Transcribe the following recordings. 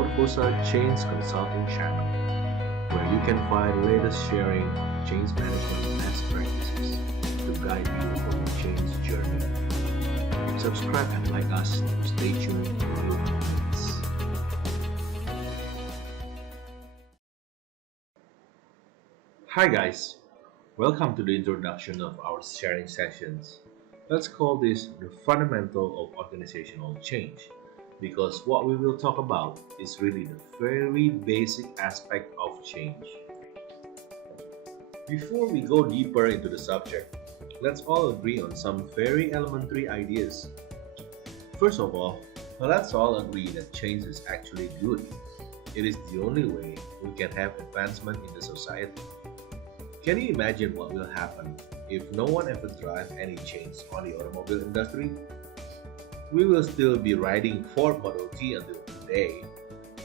Forfosa Change Consulting channel, where you can find latest sharing of change management best practices to guide you on your change journey. Subscribe and like us to stay tuned for new updates. Hi guys, welcome to the introduction of our sharing sessions. Let's call this the fundamental of organizational change, because what we will talk about is really the very basic aspect of change. Before we go deeper into the subject, let's all agree on some very elementary ideas. First of all, let's all agree that change is actually good. It is the only way we can have advancement in the society. Can you imagine what will happen if no one ever drives any change on the automobile industry? We will still be riding Ford Model T until today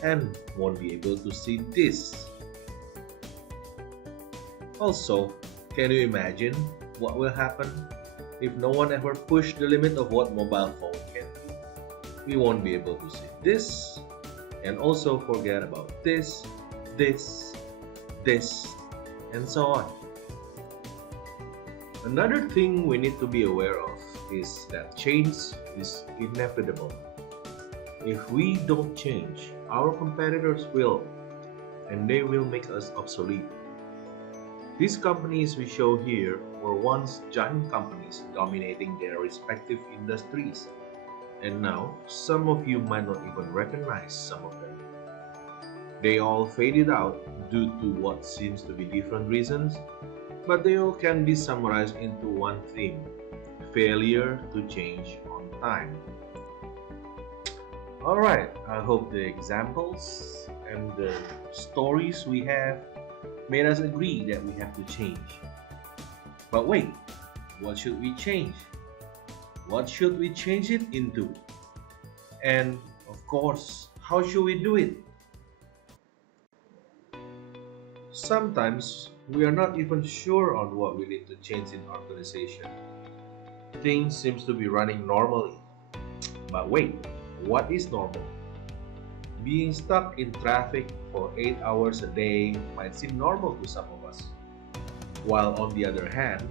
and won't be able to see this. Also, can you imagine what will happen if no one ever pushed the limit of what mobile phone can do? We won't be able to see this and also forget about this, and so on. Another thing we need to be aware of is that change is inevitable. If we don't change, our competitors will, and they will make us obsolete. These companies we show here were once giant companies dominating their respective industries, and now some of you might not even recognize some of them. They all faded out due to what seems to be different reasons, but they all can be summarized into one theme: failure to change on time. Alright, I hope the examples and the stories we have made us agree that we have to change. But wait, what should we change? What should we change it into? And of course, how should we do it? Sometimes we are not even sure on what we need to change in organization. Things seems to be running normally. But wait, what is normal? Being stuck in traffic for 8 hours a day might seem normal to some of us, while on the other hand,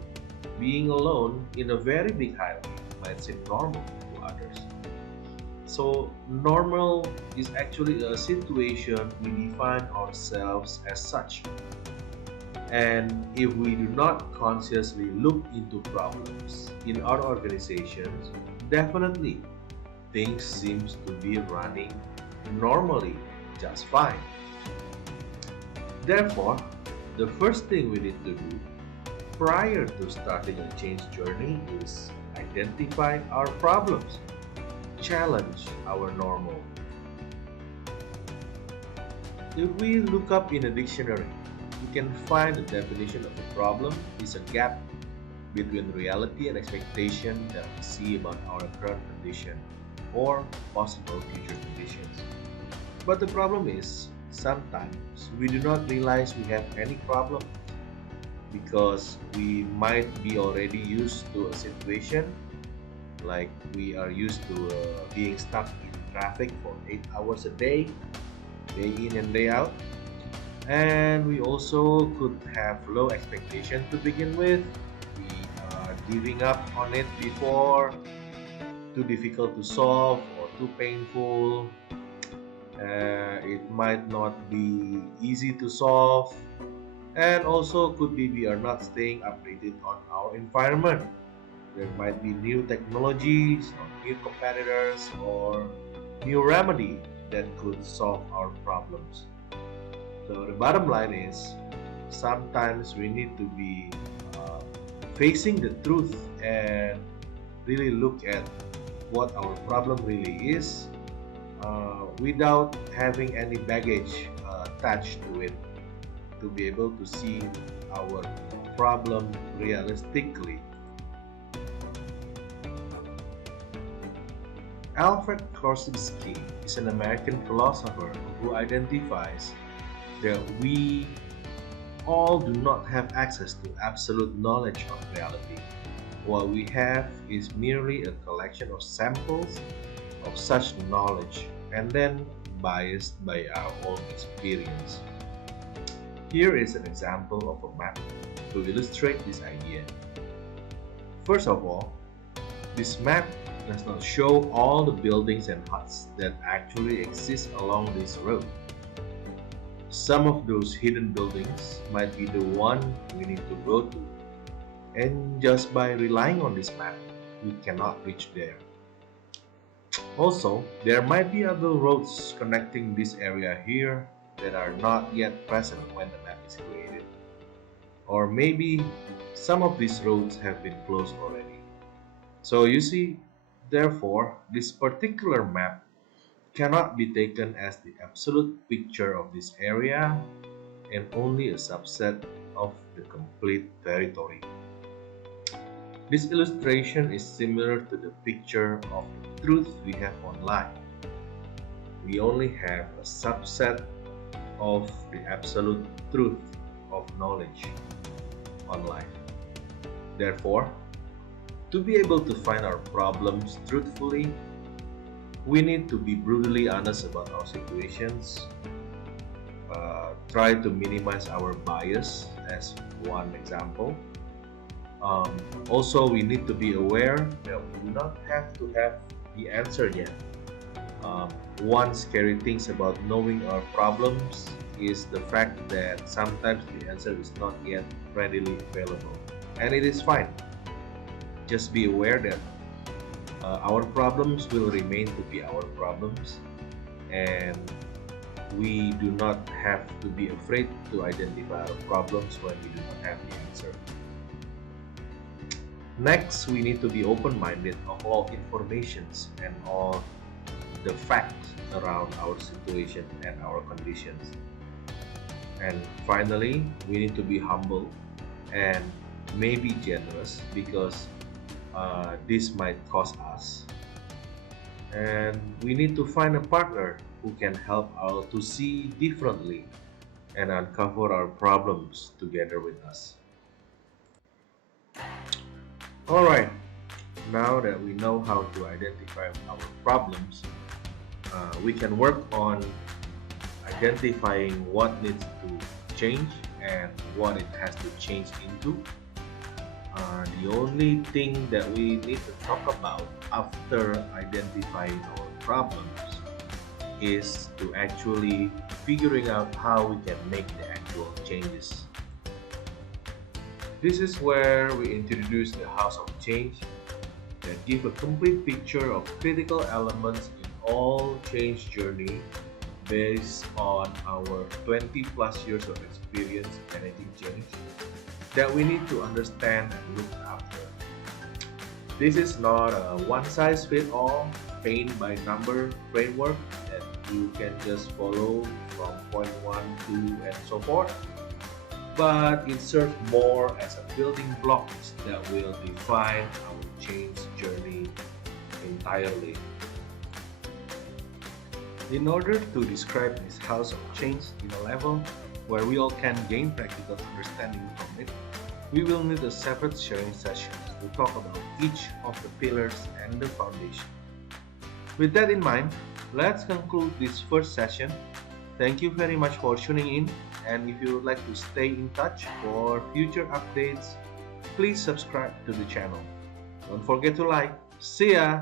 being alone in a very big highway might seem normal to others. So, normal is actually a situation we define ourselves as such. And if we do not consciously look into problems in our organizations, definitely things seems to be running normally just fine. Therefore, the first thing we need to do prior to starting a change journey is identify our problems, challenge our normal. If we look up in a dictionary, we can find the definition of a problem is a gap between reality and expectation that we see about our current condition or possible future conditions. But the problem is, sometimes we do not realize we have any problem because we might be already used to a situation, like we are used to being stuck in traffic for 8 hours a day in and day out. And we also could have low expectation to begin with. We are giving up on it before, too difficult to solve or too painful. It might not be easy to solve, and also could be we are not staying updated on our environment. There might be new technologies or new competitors or new remedy that could solve our problems. So the bottom line is, sometimes we need to be facing the truth and really look at what our problem really is, without having any baggage attached to it, to be able to see our problem realistically. Alfred Korzybski is an American philosopher who identifies that we all do not have access to absolute knowledge of reality. What we have is merely a collection of samples of such knowledge, and then biased by our own experience. Here is an example of a map to illustrate this idea. First of all, this map does not show all the buildings and huts that actually exist along this road. Some of those hidden buildings might be the one we need to go to, and just by relying on this map, we cannot reach there. Also, there might be other roads connecting this area here that are not yet present when the map is created. Or maybe some of these roads have been closed already. So you see, therefore, this particular map cannot be taken as the absolute picture of this area and only a subset of the complete territory. This illustration is similar to the picture of the truth we have online. We only have a subset of the absolute truth of knowledge online. Therefore, to be able to find our problems truthfully, we need to be brutally honest about our situations, try to minimize our bias as one example. Also, we need to be aware that we do not have to have the answer yet. One scary thing about knowing our problems is the fact that sometimes the answer is not yet readily available. And it is fine. Just be aware that our problems will remain to be our problems, and we do not have to be afraid to identify our problems when we do not have the answer. Next, we need to be open-minded of all informations and all the facts around our situation and our conditions. And finally, we need to be humble and maybe generous because this might cost us. And we need to find a partner who can help us to see differently and uncover our problems together with us. Alright, now that we know how to identify our problems, we can work on identifying what needs to change and what it has to change into. The only thing that we need to talk about after identifying our problems is to actually figuring out how we can make the actual changes. This is where we introduce the House of Change that give a complete picture of critical elements in all change journey based on our 20 plus years of experience managing change that we need to understand and look after. This is not a one-size-fits-all paint by number framework that you can just follow from point 1, 2 and so forth, but it serves more as a building blocks that will define our change journey entirely. In order to describe this house of change in a level where we all can gain practical understanding from it, we will need a separate sharing session to talk about each of the pillars and the foundation. With that in mind, let's conclude this first session. Thank you very much for tuning in, and if you would like to stay in touch for future updates, please subscribe to the channel. Don't forget to like. See ya!